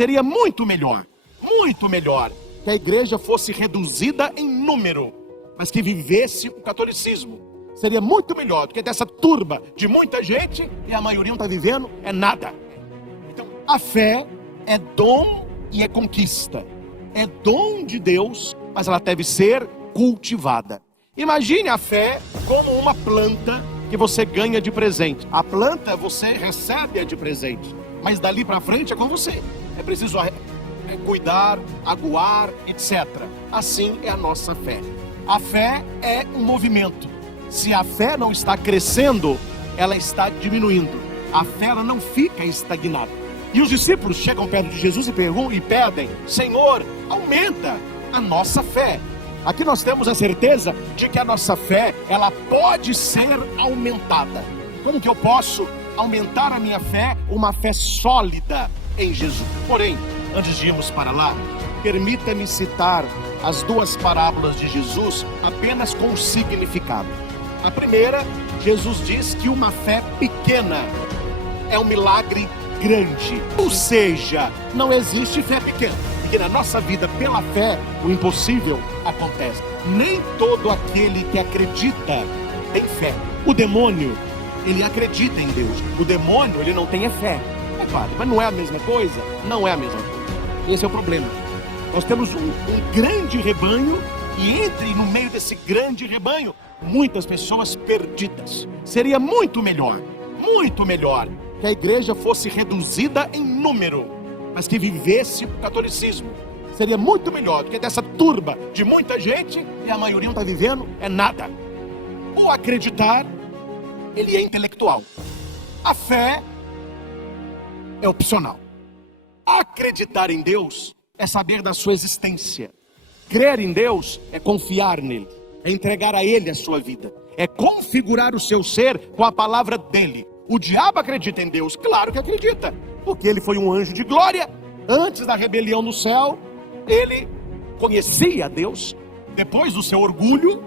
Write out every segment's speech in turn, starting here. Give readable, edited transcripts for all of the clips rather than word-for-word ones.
Seria muito melhor que a igreja fosse reduzida em número, mas que vivesse o catolicismo. Seria muito melhor do que ter essa turba de muita gente e a maioria não está vivendo nada. Então, a fé é dom e é conquista. É dom de Deus, mas ela deve ser cultivada. Imagine a fé como uma planta que você ganha de presente. A planta você recebe de presente, mas dali para frente é com você. É preciso cuidar, aguar, etc. Assim é a nossa fé. A fé é um movimento. Se a fé não está crescendo, ela está diminuindo. A fé ela não fica estagnada. E os discípulos chegam perto de Jesus e pedem: Senhor, aumenta a nossa fé. Aqui nós temos a certeza de que a nossa fé, ela pode ser aumentada. Como que eu posso aumentar a minha fé? Uma fé sólida em Jesus. Porém, antes de irmos para lá, permita-me citar as duas parábolas de Jesus apenas com o significado. A primeira, Jesus diz que uma fé pequena é um milagre grande. Ou seja, não existe fé pequena. Porque na nossa vida, pela fé, o impossível acontece. Nem todo aquele que acredita tem fé. O demônio, ele acredita em Deus. O demônio, ele não tem fé. É claro, mas não é a mesma coisa? Não é a mesma coisa. Esse é o problema. Nós temos um grande rebanho e no meio desse grande rebanho, muitas pessoas perdidas. Seria muito melhor que a igreja fosse reduzida em número, mas que vivesse o catolicismo. Seria muito melhor do que dessa turba de muita gente e a maioria não está vivendo nada. O acreditar, ele é intelectual. A fé é opcional. Acreditar em Deus é saber da sua existência. Crer em Deus é confiar nele, é entregar a ele a sua vida, é configurar o seu ser com a palavra dele. O diabo acredita em Deus? Claro que acredita, porque ele foi um anjo de glória. Antes da rebelião no céu, ele conhecia Deus. Depois do seu orgulho,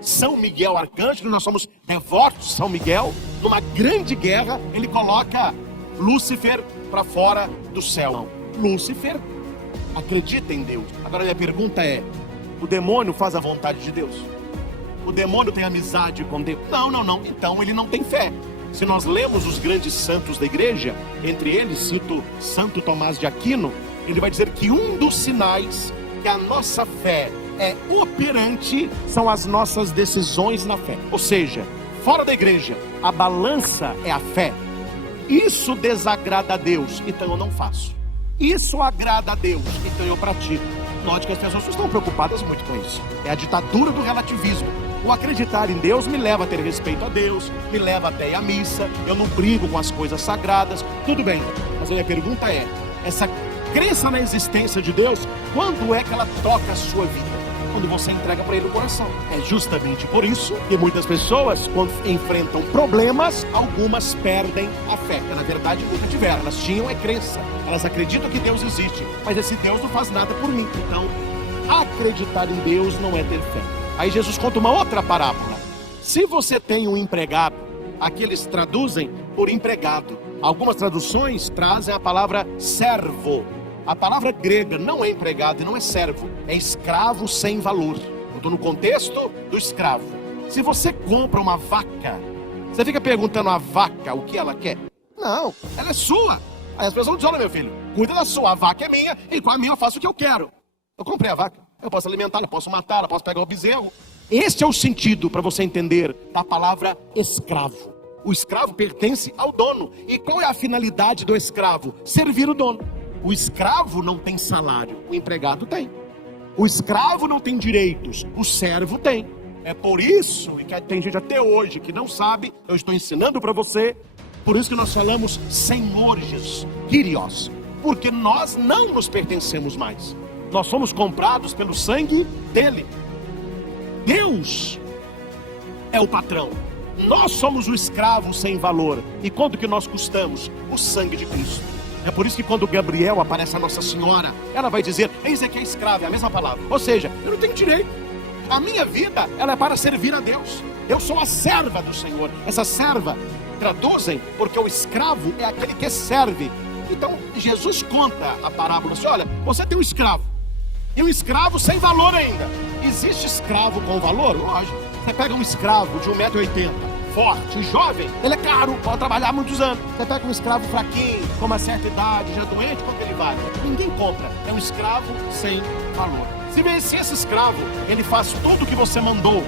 São Miguel Arcanjo, nós somos devotos de São Miguel, numa grande guerra, ele coloca Lúcifer para fora do céu. Lúcifer acredita em Deus. Agora a minha pergunta é: o demônio faz a vontade de Deus? O demônio tem amizade com Deus? Não. Então ele não tem fé. Se nós lemos os grandes santos da igreja, entre eles cito Santo Tomás de Aquino, ele vai dizer que um dos sinais que a nossa fé é operante são as nossas decisões na fé. Ou seja, fora da igreja, a balança é a fé. Isso desagrada a Deus, então eu não faço. Isso agrada a Deus, então eu pratico. Note que as pessoas estão preocupadas muito com isso. É a ditadura do relativismo. O acreditar em Deus me leva a ter respeito a Deus, me leva até ir à missa, eu não brigo com as coisas sagradas, tudo bem. Mas a minha pergunta é, essa crença na existência de Deus, quando é que ela toca a sua vida? Quando você entrega para ele o coração. É justamente por isso que muitas pessoas, quando enfrentam problemas, algumas perdem a fé. Na verdade, nunca tiveram, elas tinham crença. Elas acreditam que Deus existe, mas esse Deus não faz nada por mim. Então, acreditar em Deus não é ter fé. Aí Jesus conta uma outra parábola. Se você tem um empregado, aqui eles traduzem por empregado. Algumas traduções trazem a palavra servo. A palavra grega não é empregado e não é servo, é escravo sem valor. Eu estou no contexto do escravo. Se você compra uma vaca, você fica perguntando a vaca o que ela quer? Não, ela é sua. Aí as pessoas dizem: olha, meu filho, cuida da sua, a vaca é minha e com a minha eu faço o que eu quero. Eu comprei a vaca, eu posso alimentar, eu posso matar, eu posso pegar o bezerro. Este é o sentido, para você entender, da palavra escravo. O escravo pertence ao dono. E qual é a finalidade do escravo? Servir o dono. O escravo não tem salário, o empregado tem. O escravo não tem direitos, o servo tem. É por isso, e que tem gente até hoje que não sabe, eu estou ensinando para você, por isso que nós falamos Senhor Jesus, Kyrios, porque nós não nos pertencemos mais. Nós somos comprados pelo sangue dele. Deus é o patrão. Nós somos o escravo sem valor. E quanto que nós custamos? O sangue de Cristo. É por isso que quando Gabriel aparece a Nossa Senhora, ela vai dizer: eis aqui é escravo, é a mesma palavra. Ou seja, eu não tenho direito. A minha vida, ela é para servir a Deus. Eu sou a serva do Senhor. Essa serva, traduzem, porque o escravo é aquele que serve. Então, Jesus conta a parábola assim, olha, você tem um escravo, e um escravo sem valor ainda. Existe escravo com valor? Lógico. Você pega um escravo de 1,80 m, forte, jovem, ele é caro, pode trabalhar muitos anos. Você pega um escravo fraquinho, com uma certa idade, já doente, quanto ele vale? Ninguém compra. É um escravo sem valor. Se esse escravo, ele faz tudo o que você mandou,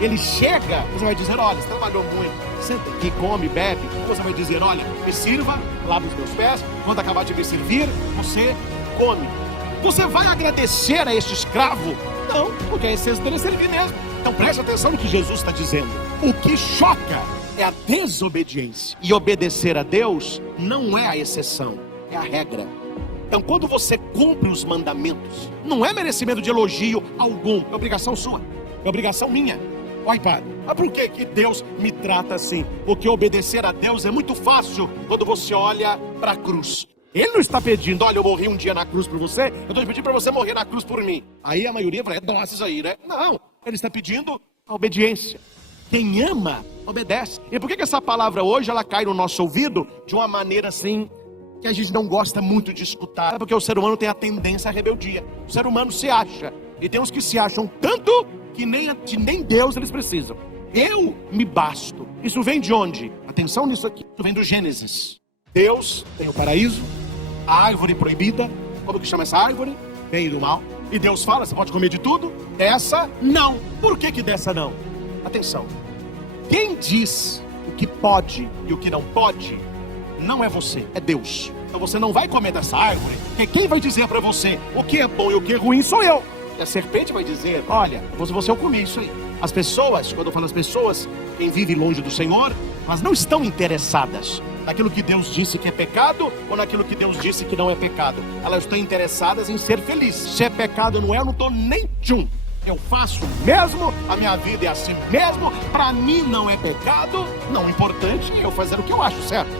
ele chega, você vai dizer, olha, você trabalhou muito, senta aqui, come, bebe. Você vai dizer, olha, me sirva, lave os meus pés, quando acabar de me servir, você come. Você vai agradecer a este escravo? Não, porque a essência dele é servir mesmo. Então preste atenção no que Jesus está dizendo. O que choca é a desobediência. E obedecer a Deus não é a exceção, é a regra. Então quando você cumpre os mandamentos, não é merecimento de elogio algum, é obrigação sua, é obrigação minha. Oi, Padre, mas por que Deus me trata assim? Porque obedecer a Deus é muito fácil quando você olha para a cruz. Ele não está pedindo, olha, eu morri um dia na cruz por você, eu estou pedindo para você morrer na cruz por mim. Aí a maioria fala, é doses aí, né? Não, ele está pedindo a obediência. Quem ama, obedece. E por que essa palavra hoje, ela cai no nosso ouvido de uma maneira assim, que a gente não gosta muito de escutar? É porque o ser humano tem a tendência à rebeldia. O ser humano se acha. E tem uns que se acham tanto que nem Deus eles precisam. Eu me basto. Isso vem de onde? Atenção nisso aqui. Isso vem do Gênesis. Deus tem o paraíso, a árvore proibida. Como que chama essa árvore? Bem e do mal. E Deus fala, você pode comer de tudo. Dessa, não. Por que dessa não? Atenção. Quem diz o que pode e o que não pode, não é você, é Deus. Então você não vai comer dessa árvore, porque quem vai dizer para você o que é bom e o que é ruim sou eu. E a serpente vai dizer, olha, você eu comi isso aí. As pessoas, quando eu falo as pessoas, quem vive longe do Senhor, elas não estão interessadas naquilo que Deus disse que é pecado ou naquilo que Deus disse que não é pecado. Elas estão interessadas em ser felizes. Se é pecado ou não é, eu não estou nem tchum. Eu faço mesmo, a minha vida é assim mesmo, para mim não é pecado, não, o importante é eu fazer o que eu acho certo.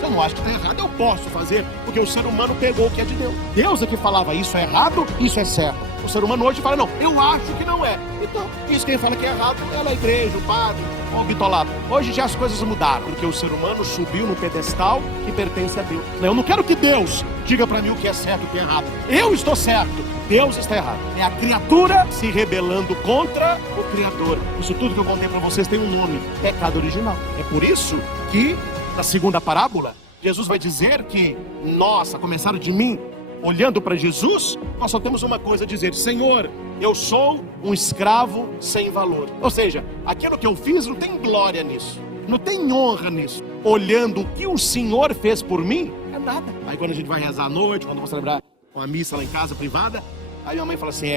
Se eu não acho que está errado, eu posso fazer, porque o ser humano pegou o que é de Deus. Deus é que falava, isso é errado, isso é certo. O ser humano hoje fala, não, eu acho que não é. Então, isso quem fala que é errado é a igreja, o padre, o bitolado. Hoje já as coisas mudaram, porque o ser humano subiu no pedestal que pertence a Deus. Eu não quero que Deus diga para mim o que é certo e o que é errado. Eu estou certo, Deus está errado. É a criatura se rebelando contra o Criador. Isso tudo que eu contei para vocês tem um nome, pecado original. É por isso que, na segunda parábola, Jesus vai dizer que nós, a começar de mim, olhando para Jesus, nós só temos uma coisa a dizer: Senhor, eu sou um escravo sem valor. Ou seja, aquilo que eu fiz não tem glória nisso, não tem honra nisso. Olhando o que o Senhor fez por mim, é nada. Aí quando a gente vai rezar à noite, quando vamos celebrar uma missa lá em casa, privada, aí a mãe fala assim,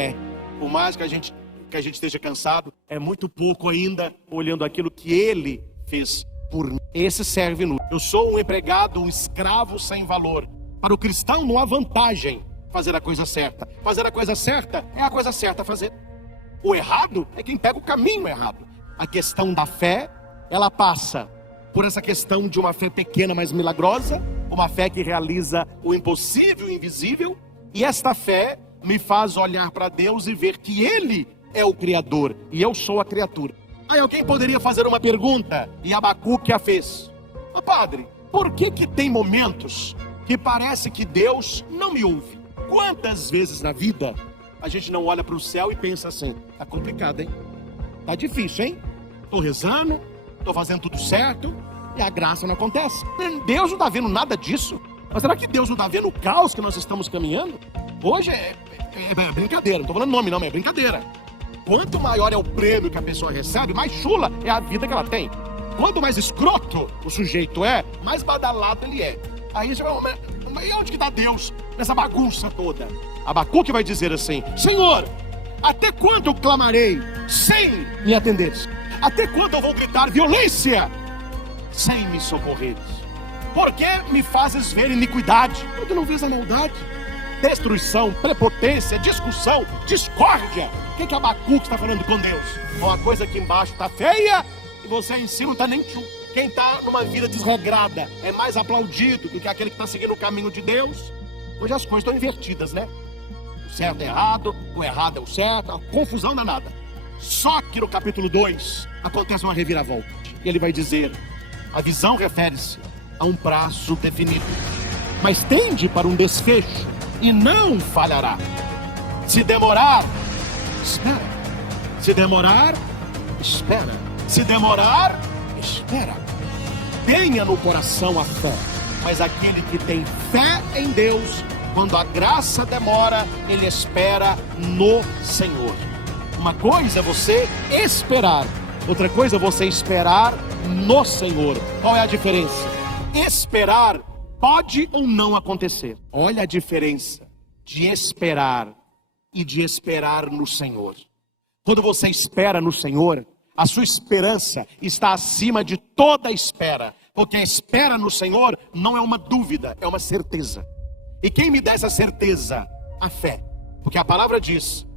por mais que a gente esteja cansado, é muito pouco ainda olhando aquilo que Ele fez por mim. Esse serve no. Eu sou um empregado, um escravo sem valor. Para o cristão não há vantagem fazer a coisa certa. Fazer a coisa certa é a coisa certa a fazer. O errado é quem pega o caminho errado. A questão da fé, ela passa por essa questão de uma fé pequena, mas milagrosa, uma fé que realiza o impossível e o invisível, e esta fé me faz olhar para Deus e ver que Ele é o Criador e eu sou a criatura. Aí alguém poderia fazer uma pergunta, e Abacuque a fez. Mas padre, por que tem momentos que parece que Deus não me ouve? Quantas vezes na vida a gente não olha para o céu e pensa assim, tá complicado, hein? Tá difícil, hein? Tô rezando, tô fazendo tudo certo e a graça não acontece. Deus não tá vendo nada disso. Mas será que Deus não tá vendo o caos que nós estamos caminhando? Hoje é brincadeira, não tô falando nome não, mas é brincadeira. Quanto maior é o prêmio que a pessoa recebe, mais chula é a vida que ela tem. Quanto mais escroto o sujeito é, mais badalado ele é. Aí você vai, mas onde que está Deus nessa bagunça toda? Abacuque vai dizer assim, Senhor, até quando eu clamarei sem me atenderes? Até quando eu vou gritar violência sem me socorreres? Por que me fazes ver iniquidade? Tu não vês a maldade? Destruição, prepotência, discussão, discórdia. O que Abacuque está falando com Deus? Uma coisa aqui embaixo está feia e você em cima não está nem tchum. Quem está numa vida desregrada é mais aplaudido do que aquele que está seguindo o caminho de Deus. Hoje as coisas estão invertidas, né? O certo é errado, o errado é o certo, a confusão danada. Só que no capítulo 2 acontece uma reviravolta. E ele vai dizer, a visão refere-se a um prazo definido. mas tende para um desfecho e não falhará. Se demorar, espera. Se demorar, espera. Se demorar, espera. Tenha no coração a fé, mas aquele que tem fé em Deus, quando a graça demora, ele espera no Senhor. Uma coisa é você esperar, outra coisa é você esperar no Senhor. Qual é a diferença? Esperar pode ou não acontecer. Olha a diferença de esperar e de esperar no Senhor. Quando você espera no Senhor, a sua esperança está acima de toda espera, porque a espera no Senhor não é uma dúvida, é uma certeza. E quem me dá essa certeza? A fé. Porque a palavra diz: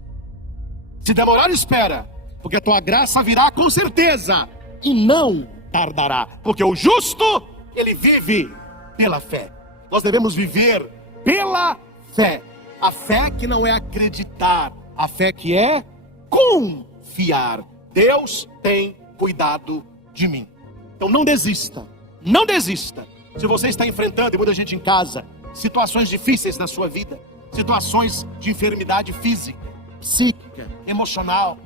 se demorar, espera, porque a tua graça virá com certeza e não tardará. Porque o justo, ele vive pela fé. Nós devemos viver pela fé. A fé que não é acreditar, a fé que é confiar. Deus tem cuidado de mim. Então não desista, não desista. Se você está enfrentando, e muita gente em casa, situações difíceis na sua vida, situações de enfermidade física, psíquica, emocional,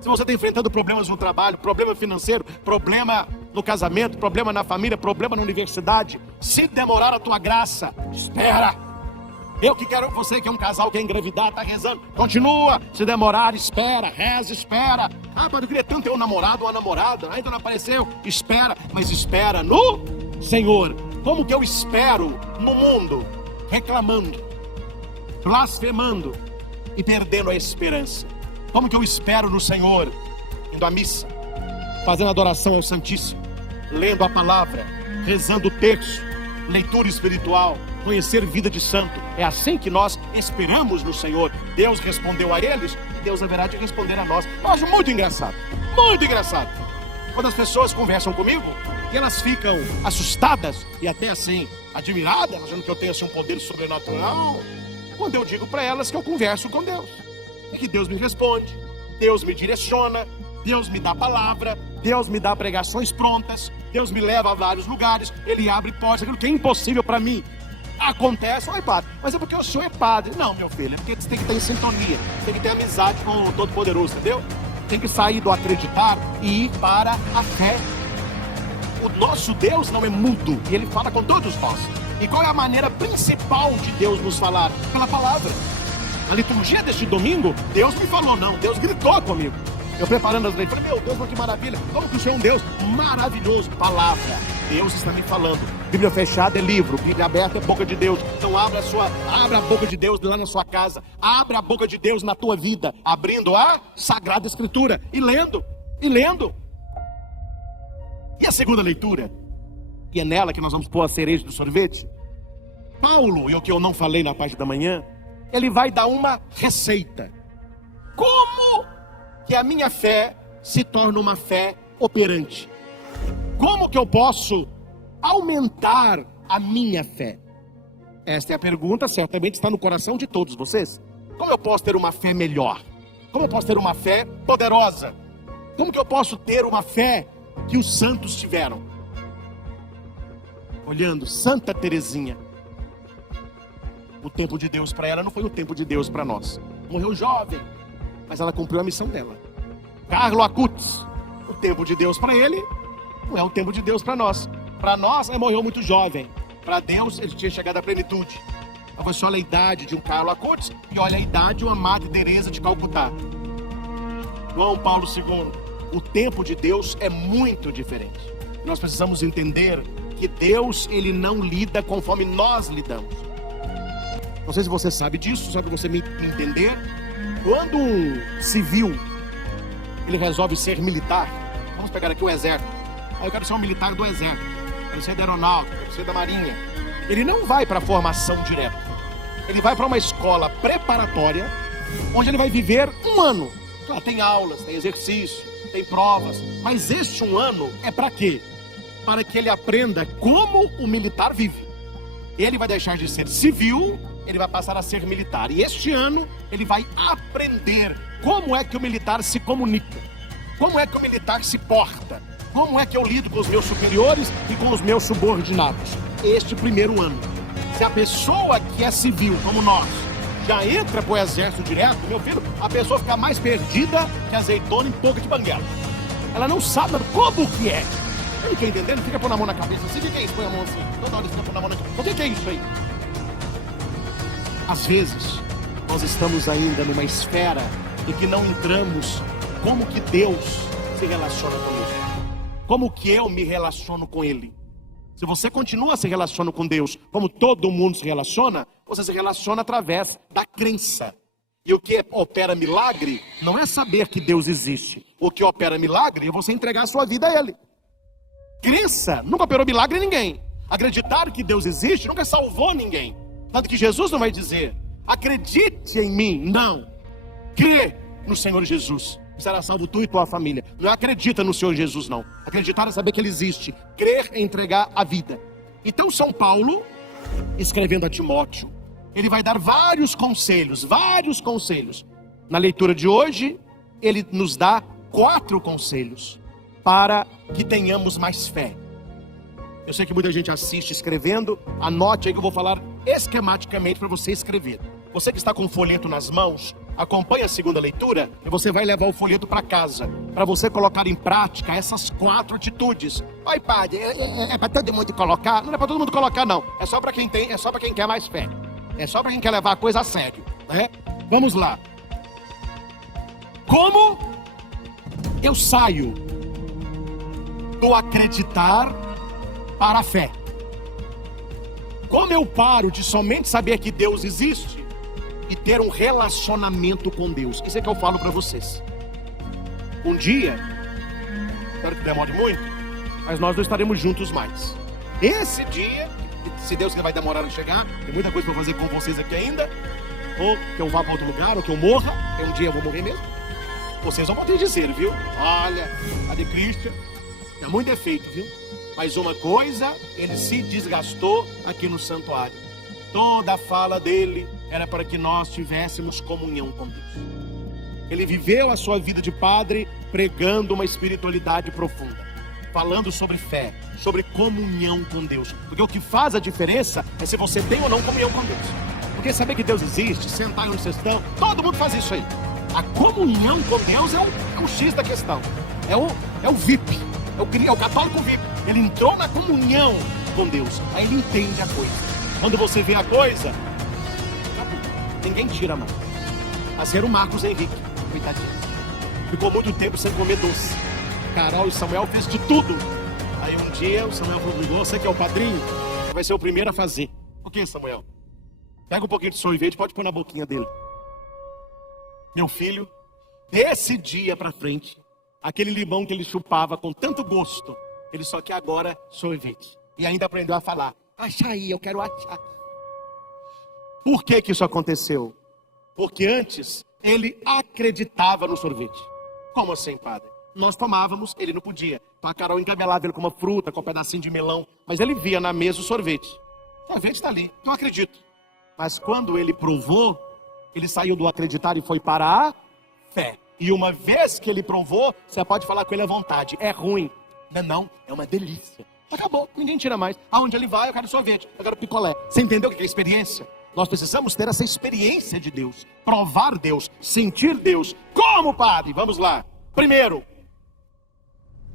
se você está enfrentando problemas no trabalho, problema financeiro, problema no casamento, problema na família, problema na universidade, se demorar a tua graça, espera. Eu que quero, você que é um casal que quer engravidar, está rezando, continua. Se demorar, espera, reza, espera. Ah, mas eu queria tanto ter um namorado ou uma namorada, ainda não apareceu. Espera, mas espera no Senhor. Como que eu espero no mundo? Reclamando, blasfemando e perdendo a esperança. Como que eu espero no Senhor? Indo à missa, fazendo adoração ao Santíssimo, lendo a palavra, rezando o terço, leitura espiritual, conhecer vida de santo. É assim que nós esperamos no Senhor. Deus respondeu a eles, Deus haverá de responder a nós. Eu acho muito engraçado, quando as pessoas conversam comigo e elas ficam assustadas e até assim admiradas, achando que eu tenho assim um poder sobrenatural, quando eu digo para elas que eu converso com Deus e que Deus me responde, Deus me direciona, Deus me dá palavra, Deus me dá pregações prontas, Deus me leva a vários lugares, Ele abre portas, aquilo que é impossível para mim acontece. Oi, padre, mas é porque o senhor é padre. Não, meu filho, é porque você tem que ter em sintonia, tem que ter amizade com o Todo-Poderoso, entendeu? Tem que sair do acreditar e ir para a fé. O nosso Deus não é mudo, e Ele fala com todos nós. E qual é a maneira principal de Deus nos falar? Pela palavra. Na liturgia deste domingo, Deus me falou, não, Deus gritou comigo. Eu preparando as leis, falei, meu Deus, mas que maravilha, como que o Senhor é um Deus maravilhoso. Palavra, Deus está me falando. Bíblia fechada é livro, Bíblia aberta é boca de Deus. Então abra a boca de Deus lá na sua casa, abra a boca de Deus na tua vida, abrindo a Sagrada Escritura e lendo. E a segunda leitura, e é nela que nós vamos pôr a cereja do sorvete. Paulo, e o que eu não falei na parte da manhã, ele vai dar uma receita. Como que a minha fé se torna uma fé operante? Como que eu posso aumentar a minha fé? Esta é a pergunta, certamente está no coração de todos vocês. Como eu posso ter uma fé melhor? Como eu posso ter uma fé poderosa? Como que eu posso ter uma fé que os santos tiveram? Olhando Santa Teresinha, o tempo de Deus para ela não foi o tempo de Deus para nós. Morreu jovem, mas ela cumpriu a missão dela. Carlo Acutis, o tempo de Deus para ele não é o tempo de Deus para nós. Para nós, ele morreu muito jovem. Para Deus, ele tinha chegado à plenitude. Então você olha a idade de um Carlo Acutis e olha a idade de uma Madre Teresa de Calcutá. João Paulo II, o tempo de Deus é muito diferente. Nós precisamos entender que Deus, ele não lida conforme nós lidamos. Não sei se você sabe disso, só para você me entender. Quando um civil, ele resolve ser militar, vamos pegar aqui o exército. Eu quero ser um militar do exército, quero ser da aeronáutica, quero ser da marinha. Ele não vai para a formação direta. Ele vai para uma escola preparatória, onde ele vai viver um ano. Claro, tem aulas, tem exercício, tem provas. Mas este um ano é para quê? Para que ele aprenda como o militar vive. Ele vai deixar de ser civil, ele vai passar a ser militar. E este ano, ele vai aprender como é que o militar se comunica. Como é que o militar se porta. Como é que eu lido com os meus superiores e com os meus subordinados. Este primeiro ano. Se a pessoa que é civil, como nós, já entra pro exército direto, meu filho, a pessoa fica mais perdida que azeitona em boca de banguela. Ela não sabe como que é. Ele quer entender? Não fica pondo a mão na cabeça assim. O que é isso? Põe a mão assim. Toda hora fica pondo a mão na cabeça. O que é isso aí? Às vezes, nós estamos ainda numa esfera em que não entramos como que Deus se relaciona conosco. Como que eu me relaciono com Ele. Se você continua se relacionando com Deus como todo mundo se relaciona, você se relaciona através da crença. E o que opera milagre não é saber que Deus existe. O que opera milagre é você entregar a sua vida a Ele. Crença nunca operou milagre em ninguém. Acreditar que Deus existe nunca salvou ninguém. Tanto que Jesus não vai dizer, acredite em mim. Não. Crê no Senhor Jesus. Será salvo tu e tua família. Não acredita no Senhor Jesus, não. Acreditar é saber que Ele existe. Crer é entregar a vida. Então São Paulo, escrevendo a Timóteo, ele vai dar vários conselhos. Na leitura de hoje, ele nos dá 4 conselhos para que tenhamos mais fé. Eu sei que muita gente assiste escrevendo. Anote aí que eu vou falar esquematicamente para você escrever. Você que está com o folheto nas mãos, acompanhe a segunda leitura e você vai levar o folheto para casa, para você colocar em prática essas 4 atitudes. Oi, padre, é para todo mundo colocar? Não é para todo mundo colocar, não. É só para quem tem, é só para quem quer mais fé. É só para quem quer levar a coisa a sério, né? Vamos lá. Como eu saio do acreditar para a fé? Como eu paro de somente saber que Deus existe e ter um relacionamento com Deus? Isso é que eu falo para vocês. Um dia, espero que demore muito, mas nós não estaremos juntos mais. Esse dia, se Deus vai demorar a chegar, tem muita coisa para fazer com vocês aqui ainda, ou que eu vá para outro lugar, ou que eu morra, um dia eu vou morrer mesmo. Vocês vão poder dizer, viu? Olha, a de Cristian é muito defeito, viu? Mas uma coisa, ele se desgastou aqui no santuário. Toda a fala dele era para que nós tivéssemos comunhão com Deus. Ele viveu a sua vida de padre pregando uma espiritualidade profunda, falando sobre fé, sobre comunhão com Deus. Porque o que faz a diferença é se você tem ou não comunhão com Deus. Porque saber que Deus existe, sentar no cestão, todo mundo faz isso aí. A comunhão com Deus é o X da questão. É o VIP. É o católico VIP. Ele entrou na comunhão com Deus. Aí ele entende a coisa. Quando você vê a coisa, acabou. Ninguém tira mais. Assim era o Marcos Henrique, coitadinho. Ficou muito tempo sem comer doce. Carol e Samuel fez de tudo. Aí um dia o Samuel falou, você que é o padrinho, vai ser o primeiro a fazer. O que, Samuel? Pega um pouquinho de sorvete, pode pôr na boquinha dele. Meu filho, desse dia pra frente, aquele limão que ele chupava com tanto gosto, ele só quer agora sorvete. E ainda aprendeu a falar, açaí, eu quero açaí. Por que isso aconteceu? Porque antes ele acreditava no sorvete. Como assim, padre? Nós tomávamos, ele não podia. Então a Carol encabelava ele com uma fruta, com um pedacinho de melão. Mas ele via na mesa o sorvete. O sorvete está ali, então eu acredito. Mas quando ele provou, ele saiu do acreditar e foi para a fé. E uma vez que ele provou, você pode falar com ele à vontade. É ruim. Não, é uma delícia. Acabou, ninguém tira mais. Aonde ele vai, eu quero sorvete, eu quero picolé. Você entendeu o que é experiência? Nós precisamos ter essa experiência de Deus. Provar Deus, sentir Deus. Como, padre? Vamos lá. Primeiro,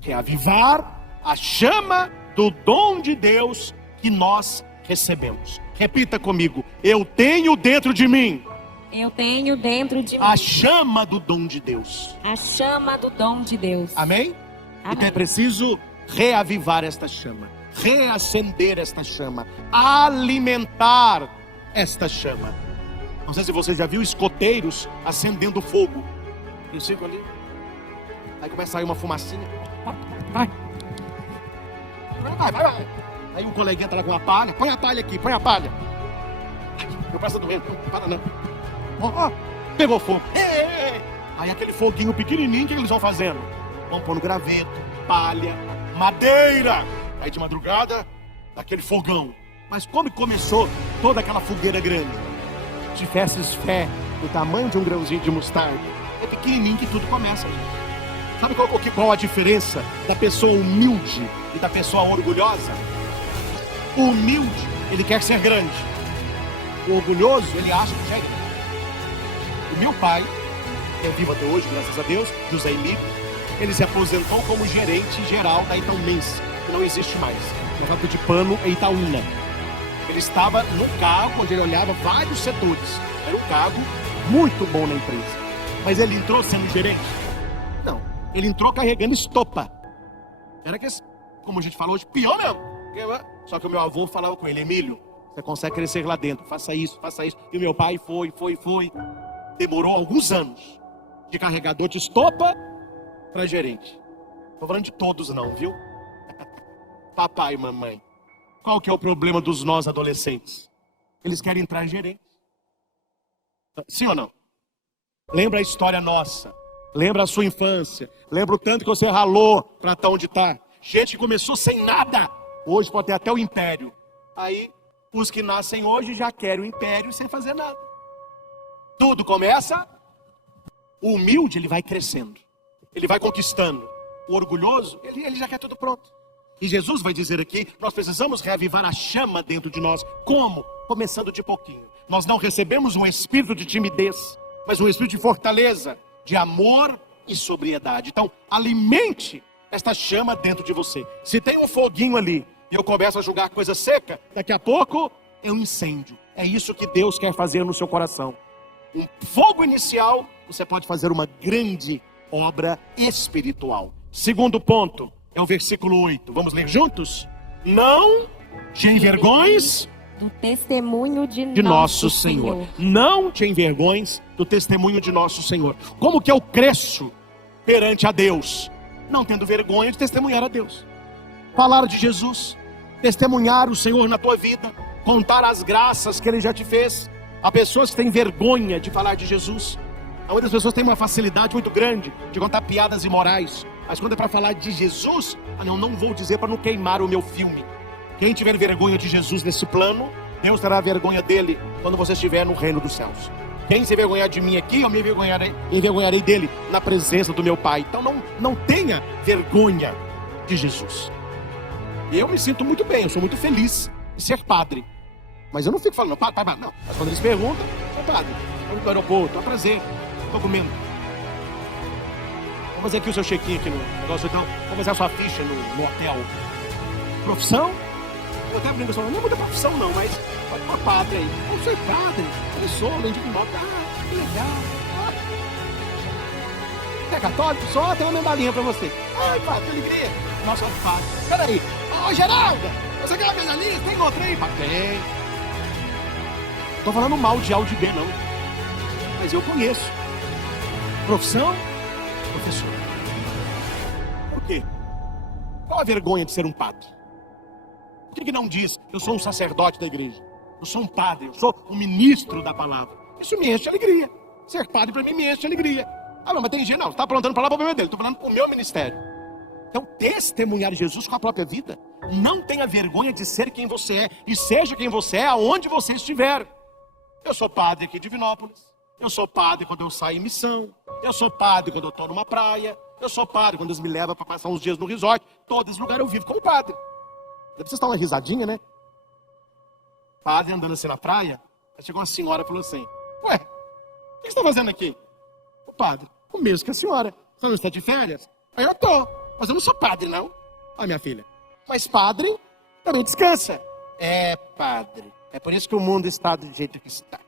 reavivar a chama do dom de Deus que nós recebemos. Repita comigo. Eu tenho dentro de mim. Eu tenho dentro de mim a chama do dom de Deus. a chama do dom de Deus. Amém? Amém. Então é preciso reavivar esta chama, reacender esta chama, alimentar esta chama. Não sei se você já viu escoteiros acendendo fogo. Eles ficam ali, aí começa a sair uma fumacinha. Vai. Aí o coleguinha tá lá com a palha. Põe a palha aqui, põe a palha. Meu braço tá doendo, não para não. Pegou fogo. Aí aquele foguinho pequenininho, o que eles vão fazendo? Vão pôr no graveto, palha, madeira. Aí de madrugada, aquele fogão. Mas como começou toda aquela fogueira grande? Se tivesses fé do tamanho de um grãozinho de mostarda, é pequenininho que tudo começa, gente. Sabe qual a diferença da pessoa humilde e da pessoa orgulhosa? O humilde, ele quer ser grande. O orgulhoso, ele acha que já é grande. O meu pai, que é vivo até hoje, graças a Deus, José Emílio, ele se aposentou como gerente geral da Itaúmense, que não existe mais, na fábrica de pano em Itaúna. Ele estava no cargo onde ele olhava vários setores. Era um cargo muito bom na empresa. Mas ele entrou sendo gerente? Não. Ele entrou carregando estopa. Era que, como a gente falou hoje, pior mesmo. Só que o meu avô falava com ele: Emílio, você consegue crescer lá dentro, faça isso, faça isso. E o meu pai foi. Demorou alguns anos de carregador de estopa para gerente. Estou falando de todos não, viu? Papai e mamãe. Qual que é o problema dos nós adolescentes? Eles querem entrar em gerente. Sim ou não? Lembra a história nossa. Lembra a sua infância. Lembra o tanto que você ralou para estar onde está. Gente que começou sem nada. Hoje pode ter até o império. Aí, os que nascem hoje já querem o império sem fazer nada. Tudo começa. O humilde, ele vai crescendo. Ele vai conquistando. O orgulhoso, ele já quer tudo pronto. E Jesus vai dizer aqui, nós precisamos reavivar a chama dentro de nós. Como? Começando de pouquinho. Nós não recebemos um espírito de timidez, mas um espírito de fortaleza, de amor e sobriedade. Então, alimente esta chama dentro de você. Se tem um foguinho ali e eu começo a jogar coisa seca, daqui a pouco é um incêndio. É isso que Deus quer fazer no seu coração. Um fogo inicial, você pode fazer uma grande obra espiritual. Segundo ponto, é o versículo 8. Vamos ler juntos? Não te envergonhes do testemunho de nosso Senhor. Não te envergonhes do testemunho de nosso Senhor. Como que eu cresço perante a Deus? Não tendo vergonha de testemunhar a Deus. Falar de Jesus, testemunhar o Senhor na tua vida, contar as graças que Ele já te fez. Há pessoas que têm vergonha de falar de Jesus. A maioria das pessoas tem uma facilidade muito grande de contar piadas imorais. Mas quando é para falar de Jesus, não vou dizer para não queimar o meu filme. Quem tiver vergonha de Jesus nesse plano, Deus terá vergonha dele quando você estiver no reino dos céus. Quem se envergonhar de mim aqui, eu me envergonharei dele na presença do meu Pai. Então não tenha vergonha de Jesus. Eu me sinto muito bem, eu sou muito feliz de ser padre. Mas eu não fico falando, padre, não. Mas quando eles perguntam, sou padre. Estou no aeroporto, é um prazer, estou comendo. Vamos fazer aqui o seu check-in aqui no negócio, então. Vamos fazer a sua ficha no hotel. Profissão? Eu até brinco, não é muita profissão não, mas ó, padre aí. Eu sou padre, eu sou, além de moto. Ah, que legal. É católico? Só tem uma medalhinha pra você. Ai, padre, que alegria. Nossa, padre. Peraí. Ô, Geralda, você quer uma medalhinha? Tem outra aí? Tem. Não tô falando mal de A ou de B, não. Mas eu conheço. Profissão? Professor. Por quê? Qual a vergonha de ser um padre? Por que não diz, eu sou um sacerdote da igreja? Eu sou um padre, eu sou um ministro da palavra. Isso me enche de alegria. Ser padre para mim me enche de alegria. Ah, não, mas tem gente, não, você está aprontando para lá para o problema dele. Estou falando com o meu ministério. Então, testemunhar Jesus com a própria vida. Não tenha vergonha de ser quem você é. E seja quem você é, aonde você estiver. Eu sou padre aqui de Divinópolis. Eu sou padre quando eu saio em missão. Eu sou padre quando eu estou numa praia. Eu sou padre quando eles me levam para passar uns dias no resort. Todos os lugares eu vivo como padre. Deve vocês estar uma risadinha, né? Padre andando assim na praia. Aí chegou uma senhora e falou assim: ué, o que você está fazendo aqui? O padre, o mesmo que a senhora. Você não está de férias? Aí eu tô, mas eu não sou padre, não. Ó, minha filha. Mas padre também descansa. É, padre. É por isso que o mundo está do jeito que está.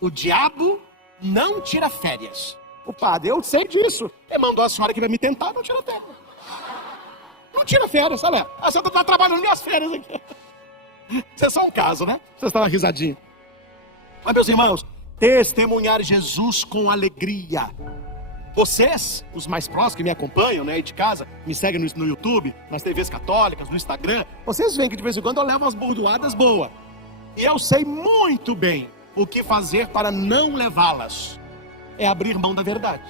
O diabo não tira férias. O padre, eu sei disso. Ele mandou a senhora que vai me tentar, não tira férias. Não tira férias, olha. A senhora está trabalhando minhas férias aqui. Isso é só um caso, né? Vocês estão uma risadinha. Mas, meus irmãos, testemunhar Jesus com alegria. Vocês, os mais próximos que me acompanham, né, aí de casa, me seguem no YouTube, nas TVs católicas, no Instagram, vocês veem que de vez em quando eu levo umas bordoadas boas. E eu sei muito bem o que fazer para não levá-las. É abrir mão da verdade.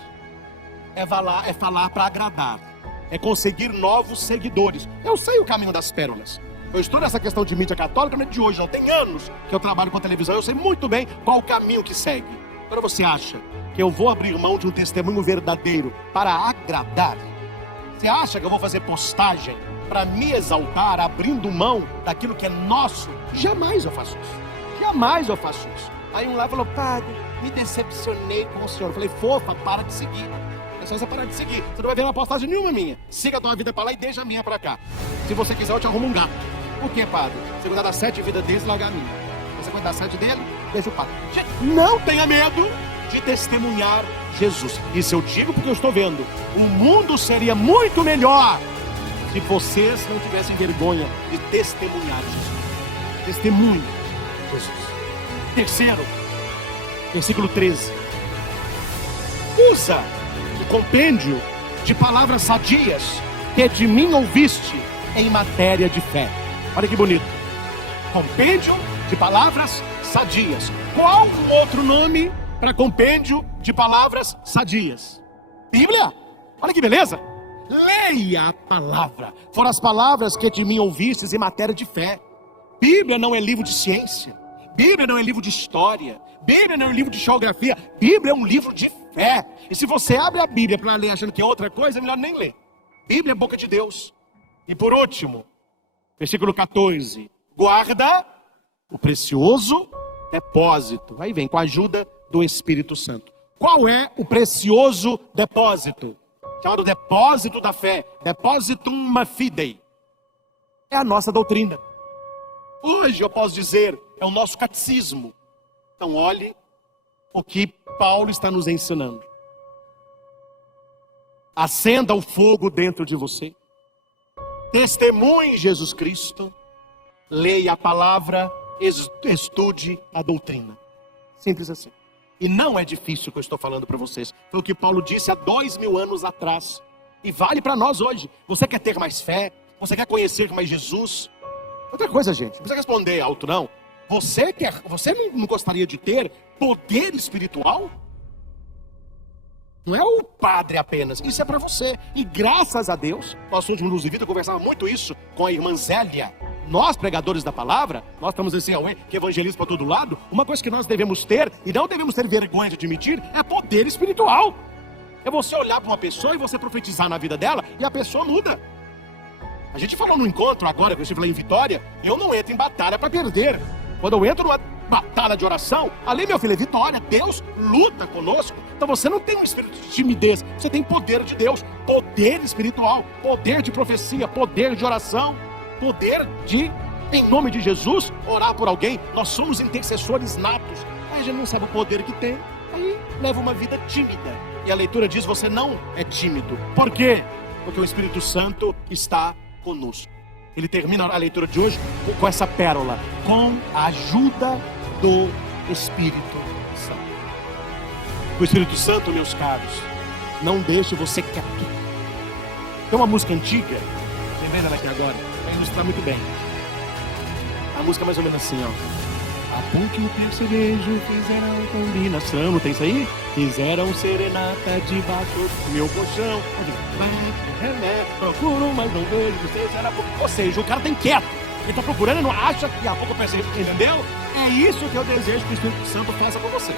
É falar para agradar. É conseguir novos seguidores. Eu sei o caminho das pérolas. Eu estudo essa questão de mídia católica, não é de hoje, não. Tem anos que eu trabalho com a televisão. Eu sei muito bem qual o caminho que segue. Agora você acha que eu vou abrir mão de um testemunho verdadeiro para agradar? Você acha que eu vou fazer postagem para me exaltar, abrindo mão daquilo que é nosso? Jamais eu faço isso. Jamais eu faço isso. Aí um lá falou, padre, me decepcionei com o senhor. Eu falei, fofa, para de seguir. É só você parar de seguir. Você não vai ver uma postagem nenhuma minha. Siga a tua vida pra lá e deixa a minha pra cá. Se você quiser, eu te arrumo um gato. Por quê, padre? Você cuidar das 7 vidas deles e largar a minha. Você cuidar das 7 dele, deixa o padre. Gente, não tenha medo de testemunhar Jesus. Isso eu digo porque eu estou vendo. O mundo seria muito melhor se vocês não tivessem vergonha de testemunhar Jesus. Testemunhe Jesus. Terceiro, versículo 13. Usa o compêndio de palavras sadias que de mim ouviste em matéria de fé. Olha que bonito. Compêndio de palavras sadias. Qual o outro nome para compêndio de palavras sadias? Bíblia. Olha que beleza. Leia a palavra. Foram as palavras que de mim ouvistes em matéria de fé. Bíblia não é livro de ciência. Bíblia não é livro de história. Bíblia não é livro de geografia. Bíblia é um livro de fé. E se você abre a Bíblia para ler achando que é outra coisa, é melhor nem ler. Bíblia é a boca de Deus. E por último, versículo 14. Guarda o precioso depósito. Aí vem com a ajuda do Espírito Santo. Qual é o precioso depósito? Chamado depósito da fé. Depositum fidei. É a nossa doutrina. Hoje eu posso dizer, é o nosso catecismo. Então olhe o que Paulo está nos ensinando. Acenda o fogo dentro de você. Testemunhe Jesus Cristo. Leia a palavra, estude a doutrina. Simples assim. E não é difícil o que eu estou falando para vocês. Foi o que Paulo disse há 2000 anos atrás. E vale para nós hoje. Você quer ter mais fé? Você quer conhecer mais Jesus? Outra coisa, gente, não precisa responder alto, não. Você não gostaria de ter poder espiritual? Não é o padre apenas, isso é para você. E graças a Deus, nós últimos Luz e Vida conversava muito isso com a irmã Zélia. Nós, pregadores da palavra, nós estamos assim, que evangelismo para todo lado. Uma coisa que nós devemos ter, e não devemos ter vergonha de admitir, é poder espiritual. É você olhar para uma pessoa e você profetizar na vida dela, e a pessoa muda. A gente falou no encontro agora, que eu estive lá em Vitória, eu não entro em batalha para perder. Quando eu entro numa batalha de oração, ali, meu filho, é vitória. Deus luta conosco. Então você não tem um espírito de timidez, você tem poder de Deus, poder espiritual, poder de profecia, poder de oração, poder de, em nome de Jesus, orar por alguém. Nós somos intercessores natos. Aí a gente não sabe o poder que tem, aí leva uma vida tímida. E a leitura diz, você não é tímido. Por quê? Porque o Espírito Santo está conosco. Ele termina a leitura de hoje com essa pérola. Com a ajuda do Espírito Santo. O Espírito Santo, meus caros, não deixe você quieto. Tem uma música antiga, lembrei dela aqui agora, vai ilustrar muito bem. A música é mais ou menos assim, ó. A PUC e o percevejo fizeram combinação. Não tem isso aí? Fizeram serenata debaixo do meu colchão. Procuro, mas não vejo. Ou seja, o cara tá inquieto. Ele tá procurando e não acha que a pouco eu percebi. Entendeu? É isso que eu desejo que o Espírito Santo faça com você.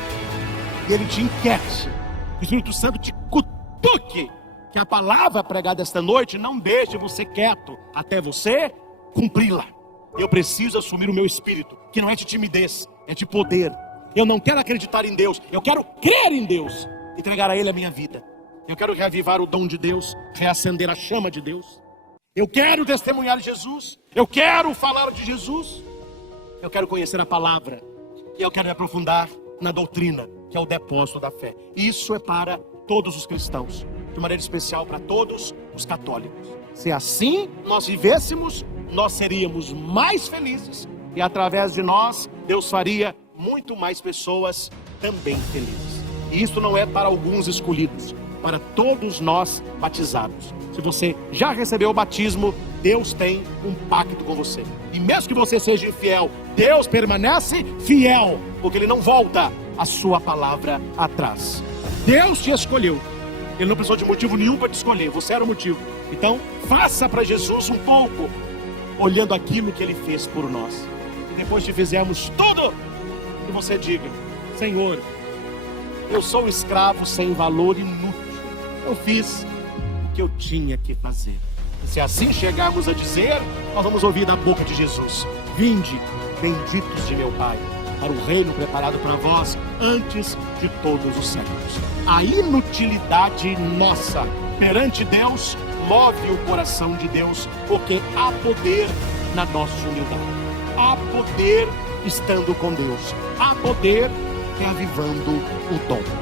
E ele te inquiete. Que o Espírito Santo te cutuque. Que a palavra pregada esta noite não deixe você quieto até você cumpri-la. Eu preciso assumir o meu espírito, que não é de timidez, é de poder. Eu não quero acreditar em Deus, eu quero crer em Deus, entregar a Ele a minha vida. Eu quero reavivar o dom de Deus, reacender a chama de Deus. Eu quero testemunhar Jesus, eu quero falar de Jesus. Eu quero conhecer a palavra e eu quero me aprofundar na doutrina, que é o depósito da fé. Isso é para todos os cristãos, de maneira especial para todos os católicos. Se assim nós vivêssemos, nós seríamos mais felizes e através de nós, Deus faria muito mais pessoas também felizes. E isso não é para alguns escolhidos, para todos nós batizados. Se você já recebeu o batismo, Deus tem um pacto com você. E mesmo que você seja infiel, Deus permanece fiel, porque Ele não volta a sua palavra atrás. Deus te escolheu. Ele não precisou de motivo nenhum para te escolher, você era o motivo. Então, faça para Jesus um pouco, olhando aquilo que Ele fez por nós. E depois que fizermos tudo, que você diga, Senhor, eu sou um escravo sem valor, inútil. Eu fiz o que eu tinha que fazer. Se assim chegarmos a dizer, nós vamos ouvir da boca de Jesus, vinde, benditos de meu Pai, para o reino preparado para vós antes de todos os séculos. A inutilidade nossa perante Deus move o coração de Deus, porque há poder na nossa humildade. Há poder estando com Deus. Há poder reavivando o dom.